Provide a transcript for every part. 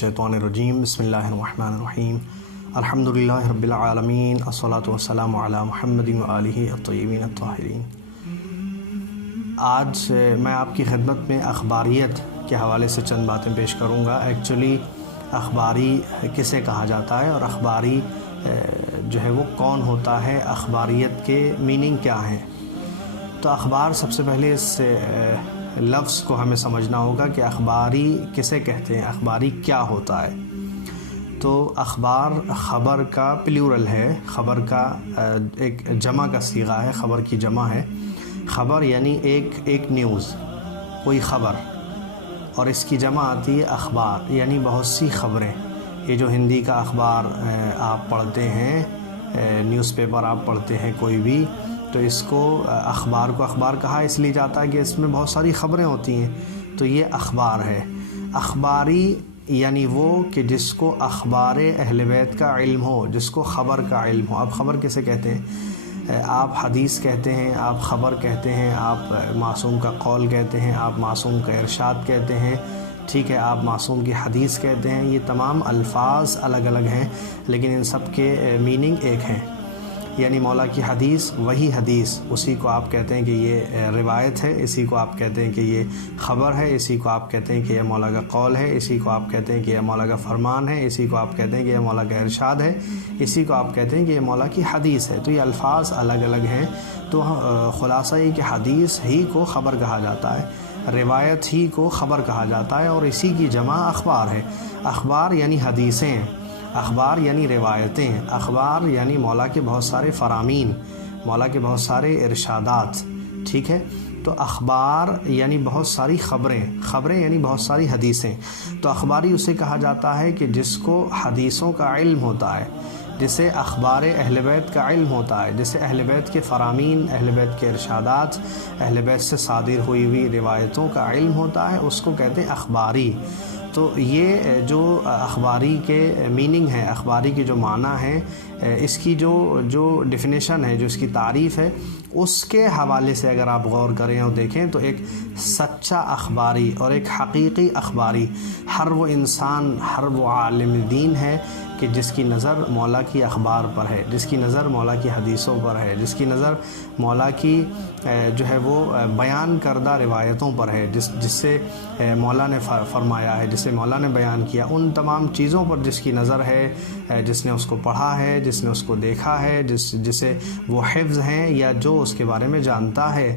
الشیطان الرجیم بسم اللہ الرحمن الرحیم الحمدللہ رب العالمین الصلاۃ والسلام علی محمد وآلہ الطیبین الطاہرین۔ آج میں آپ کی خدمت میں اخباریت کے حوالے سے چند باتیں پیش کروں گا۔ ایکچولی اخباری کسے کہا جاتا ہے اور اخباری جو ہے وہ کون ہوتا ہے، اخباریت کے میننگ کیا ہیں۔ تو اخبار سب سے پہلے اس لفظ کو ہمیں سمجھنا ہوگا کہ اخباری کسے کہتے ہیں، اخباری کیا ہوتا ہے۔ تو اخبار خبر کا پلیورل ہے، خبر کا ایک جمع کا صیغہ ہے، خبر کی جمع ہے۔ خبر یعنی ایک نیوز، کوئی خبر، اور اس کی جمع آتی ہے اخبار یعنی بہت سی خبریں۔ یہ جو ہندی کا اخبار آپ پڑھتے ہیں، نیوز پیپر آپ پڑھتے ہیں کوئی بھی، تو اس کو اخبار کہا اس لیے جاتا ہے کہ اس میں بہت ساری خبریں ہوتی ہیں، تو یہ اخبار ہے۔ اخباری یعنی وہ کہ جس کو اخبار اہل بیت کا علم ہو، جس کو خبر کا علم ہو۔ اب خبر کسے کہتے ہیں؟ آپ حدیث کہتے ہیں، آپ خبر کہتے ہیں، آپ معصوم کا قول کہتے ہیں، آپ معصوم کا ارشاد کہتے ہیں، ٹھیک ہے، آپ معصوم کی حدیث کہتے ہیں۔ یہ تمام الفاظ الگ الگ ہیں لیکن ان سب کے میننگ ایک ہیں، یعنی مولا کی حدیث وہی حدیث، اسی کو آپ کہتے ہیں کہ یہ روایت ہے، اسی کو آپ کہتے ہیں کہ یہ خبر ہے، اسی کو آپ کہتے ہیں کہ یہ مولا کا قول ہے، اسی کو آپ کہتے ہیں کہ یہ مولا کا فرمان ہے، اسی کو آپ کہتے ہیں کہ یہ مولا کا ارشاد ہے، اسی کو آپ کہتے ہیں کہ یہ مولا کی حدیث ہے۔ تو یہ الفاظ الگ الگ ہیں، تو خلاصہ یہ کہ حدیث ہی کو خبر کہا جاتا ہے، روایت ہی کو خبر کہا جاتا ہے، اور اسی کی جمع اخبار ہے۔ اخبار یعنی حدیثیں، اخبار یعنی روایتیں، اخبار یعنی مولا کے بہت سارے فرامین، مولا کے بہت سارے ارشادات، ٹھیک ہے۔ تو اخبار یعنی بہت ساری خبریں یعنی بہت ساری حدیثیں۔ تو اخباری اسے کہا جاتا ہے کہ جس کو حدیثوں کا علم ہوتا ہے، جسے اخبار اہل بیت کا علم ہوتا ہے، جسے اہل بیت کے فرامین، اہل بیت کے ارشادات، اہل بیت سے صادر ہوئی ہوئی روایتوں کا علم ہوتا ہے، اس کو کہتے ہیں اخباری۔ تو یہ جو اخباری کے میننگ ہے، اخباری کی جو معنی ہے، اس کی جو ڈیفینیشن ہے، جو اس کی تعریف ہے، اس کے حوالے سے اگر آپ غور کریں اور دیکھیں تو ایک سچا اخباری اور ایک حقیقی اخباری ہر وہ انسان، ہر وہ عالم دین ہے کہ جس کی نظر مولا کی اخبار پر ہے، جس کی نظر مولا کی حدیثوں پر ہے، جس کی نظر مولا کی جو ہے وہ بیان کردہ روایتوں پر ہے، جس سے مولا نے فرمایا ہے، جسے مولا نے بیان کیا، ان تمام چیزوں پر جس کی نظر ہے، جس نے اس کو پڑھا ہے، جس نے اس کو دیکھا ہے، جسے وہ حفظ ہیں یا جو اس کے بارے میں جانتا ہے،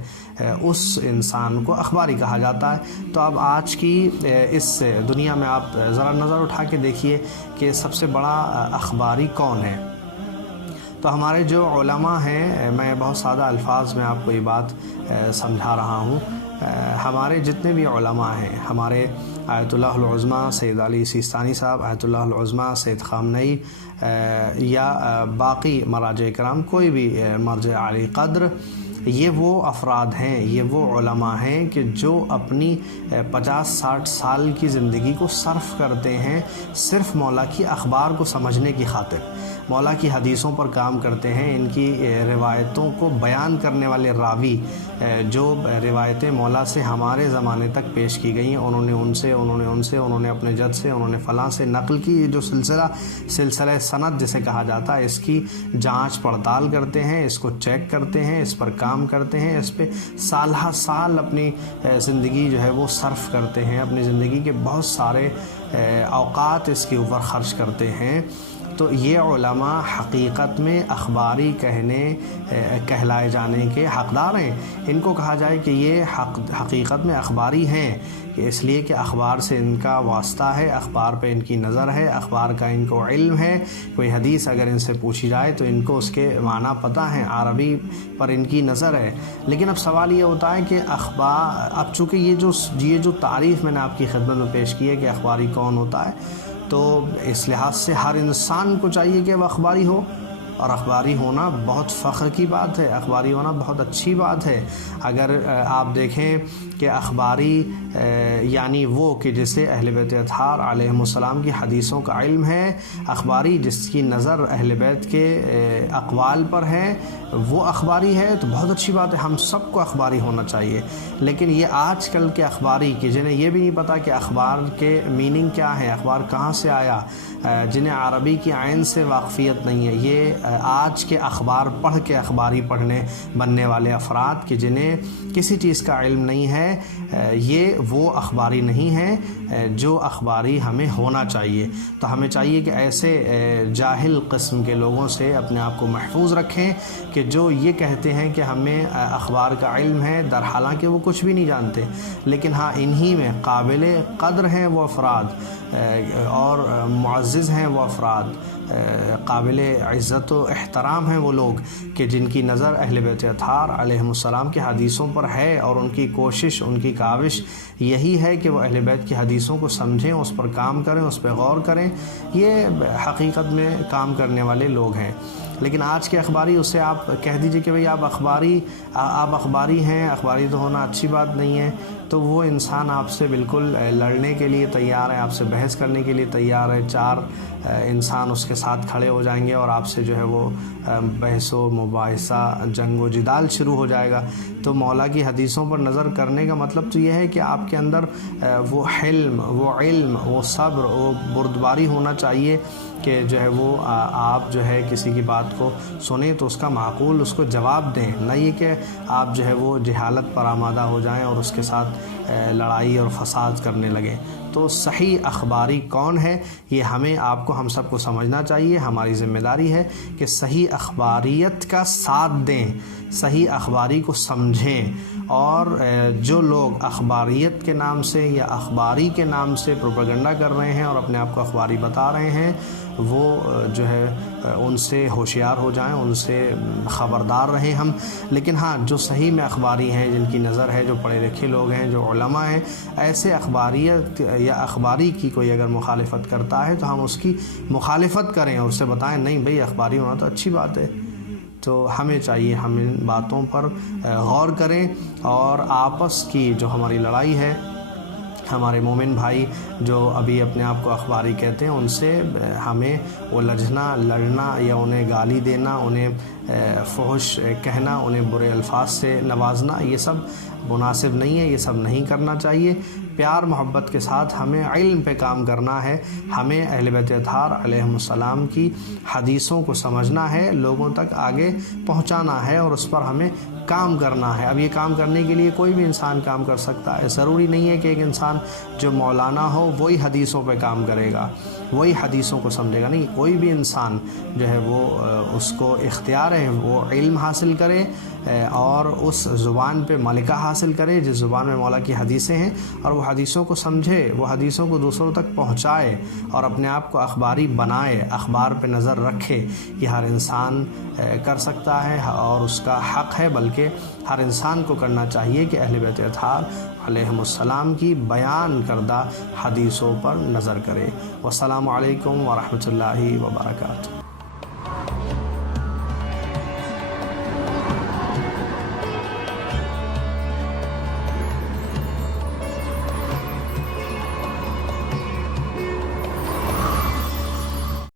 اس انسان کو اخباری کہا جاتا ہے۔ تو اب آج کی اس دنیا میں آپ ذرا نظر اٹھا کے دیکھیے کہ سب سے بڑا اخباری کون ہے۔ تو ہمارے جو علماء ہیں، میں بہت سادہ الفاظ میں آپ کو یہ بات سمجھا رہا ہوں، ہمارے جتنے بھی علماء ہیں، ہمارے آیت اللہ العظمیٰ سید علی سیستانی صاحب، آیت اللہ العظمیٰ سید خامنئی، یا باقی مراجع کرام، کوئی بھی مرجع علی قدر، یہ وہ افراد ہیں، یہ وہ علماء ہیں کہ جو اپنی 50-60 سال کی زندگی کو صرف کرتے ہیں صرف مولا کی اخبار کو سمجھنے کی خاطر، مولا کی حدیثوں پر کام کرتے ہیں، ان کی روایتوں کو بیان کرنے والے راوی، جو روایتیں مولا سے ہمارے زمانے تک پیش کی گئیں، انہوں نے اپنے جد سے، انہوں نے فلاں سے نقل کی، جو سلسلہ سند جسے کہا جاتا ہے، اس کی جانچ پڑتال کرتے ہیں، اس کو چیک کرتے ہیں، اس پر کام کرتے ہیں، اس پہ سالہ سال اپنی زندگی جو ہے وہ صرف کرتے ہیں، اپنی زندگی کے بہت سارے اوقات اس کے اوپر خرچ کرتے ہیں۔ تو یہ علماء حقیقت میں اخباری کہلائے جانے کے حقدار ہیں۔ ان کو کہا جائے کہ یہ حقیقت میں اخباری ہیں، کہ اس لیے کہ اخبار سے ان کا واسطہ ہے، اخبار پہ ان کی نظر ہے، اخبار کا ان کو علم ہے۔ کوئی حدیث اگر ان سے پوچھی جائے تو ان کو اس کے معنی پتہ ہیں، عربی پر ان کی نظر ہے۔ لیکن اب سوال یہ ہوتا ہے کہ اخبار، اب چونکہ یہ جو تعریف میں نے آپ کی خدمت میں پیش کی ہے کہ اخباری کون ہوتا ہے، تو اس لحاظ سے ہر انسان کو چاہیے کہ وہ اخباری ہو، اور اخباری ہونا بہت فخر کی بات ہے، اخباری ہونا بہت اچھی بات ہے۔ اگر آپ دیکھیں کہ اخباری یعنی وہ کہ جسے اہل بیت اطہار علیہم السلام کی حدیثوں کا علم ہے، اخباری جس کی نظر اہل بیت کے اقوال پر ہے، وہ اخباری ہے تو بہت اچھی بات ہے، ہم سب کو اخباری ہونا چاہیے۔ لیکن یہ آج کل کے اخباری کہ جنہیں یہ بھی نہیں پتہ کہ اخبار کے میننگ کیا ہے، اخبار کہاں سے آیا، جنہیں عربی کی عین سے واقفیت نہیں ہے، یہ آج کے اخبار پڑھ کے اخباری بننے والے افراد کہ جنہیں کسی چیز کا علم نہیں ہے، یہ وہ اخباری نہیں ہے جو اخباری ہمیں ہونا چاہیے۔ تو ہمیں چاہیے کہ ایسے جاہل قسم کے لوگوں سے اپنے آپ کو محفوظ رکھیں کہ جو یہ کہتے ہیں کہ ہمیں اخبار کا علم ہے، در حالانکہ وہ کچھ بھی نہیں جانتے، لیکن ہاں انہی میں قابل قدر ہیں وہ افراد اور معزز ہیں وہ افراد، قابل عزت و احترام ہیں وہ لوگ کہ جن کی نظر اہل بیت اطہار علیہم السلام کی حدیثوں پر ہے، اور ان کی کوشش، ان کی کاوش یہی ہے کہ وہ اہل بیت کی حدیثوں کو سمجھیں، اس پر کام کریں، اس پہ غور کریں۔ یہ حقیقت میں کام کرنے والے لوگ ہیں۔ لیکن آج کے اخباری، اسے آپ کہہ دیجئے کہ بھئی آپ اخباری ہیں، اخباری تو ہونا اچھی بات نہیں ہے، تو وہ انسان آپ سے بالکل لڑنے کے لیے تیار ہے، آپ سے بحث کرنے کے لیے تیار ہے، 4 انسان اس کے ساتھ کھڑے ہو جائیں گے اور آپ سے جو ہے وہ بحث و مباحثہ، جنگ و جدال شروع ہو جائے گا۔ تو مولا کی حدیثوں پر نظر کرنے کا مطلب تو یہ ہے کہ آپ کے اندر وہ حلم، وہ علم، وہ صبر، وہ بردباری ہونا چاہیے کہ جو ہے وہ آپ جو ہے کسی کی بات کو سنیں تو اس کا معقول اس کو جواب دیں، نہ یہ کہ آپ جو ہے وہ جہالت پر آمادہ ہو جائیں اور اس کے ساتھ لڑائی اور فساد کرنے لگیں۔ تو صحیح اخباری کون ہے، یہ ہم سب کو سمجھنا چاہیے۔ ہماری ذمہ داری ہے کہ صحیح اخباریت کا ساتھ دیں، صحیح اخباری کو سمجھیں، اور جو لوگ اخباریت کے نام سے یا اخباری کے نام سے پروپیگنڈا کر رہے ہیں اور اپنے آپ کو اخباری بتا رہے ہیں، وہ جو ہے ان سے ہوشیار ہو جائیں، ان سے خبردار رہیں ہم۔ لیکن ہاں، جو صحیح میں اخباری ہیں، جن کی نظر ہے، جو پڑھے لکھے لوگ ہیں، جو علماء ہیں، ایسے اخباریت یا اخباری کی کوئی اگر مخالفت کرتا ہے تو ہم اس کی مخالفت کریں اور اسے بتائیں نہیں بھئی اخباری ہونا تو اچھی بات ہے۔ تو ہمیں چاہیے ہم ان باتوں پر غور کریں، اور آپس کی جو ہماری لڑائی ہے، ہمارے مومن بھائی جو ابھی اپنے آپ کو اخباری کہتے ہیں، ان سے ہمیں الجھنا، لڑنا یا انہیں گالی دینا، انہیں فحش کہنا، انہیں برے الفاظ سے نوازنا، یہ سب مناسب نہیں ہے، یہ سب نہیں کرنا چاہیے۔ پیار محبت کے ساتھ ہمیں علم پہ کام کرنا ہے، ہمیں اہل بیت اطہار علیہم السلام کی حدیثوں کو سمجھنا ہے، لوگوں تک آگے پہنچانا ہے، اور اس پر ہمیں کام کرنا ہے۔ اب یہ کام کرنے کے لیے کوئی بھی انسان کام کر سکتا ہے، ضروری نہیں ہے کہ ایک انسان جو مولانا ہو وہی حدیثوں پہ کام کرے گا، وہی حدیثوں کو سمجھے گا، نہیں، کوئی بھی انسان جو ہے وہ اس کو اختیار ہے وہ علم حاصل کرے اور اس زبان پہ ملکہ حاصل کرے جس زبان میں مولا کی حدیثیں ہیں، اور وہ حدیثوں کو سمجھے، وہ حدیثوں کو دوسروں تک پہنچائے اور اپنے آپ کو اخباری بنائے، اخبار پہ نظر رکھے۔ یہ ہر انسان کر سکتا ہے اور اس کا حق ہے، بلکہ ہر انسان کو کرنا چاہیے کہ اہل بیت اطہار علیہم السلام کی بیان کردہ حدیثوں پر نظر کرے۔ والسلام علیکم ورحمۃ اللہ وبرکاتہ۔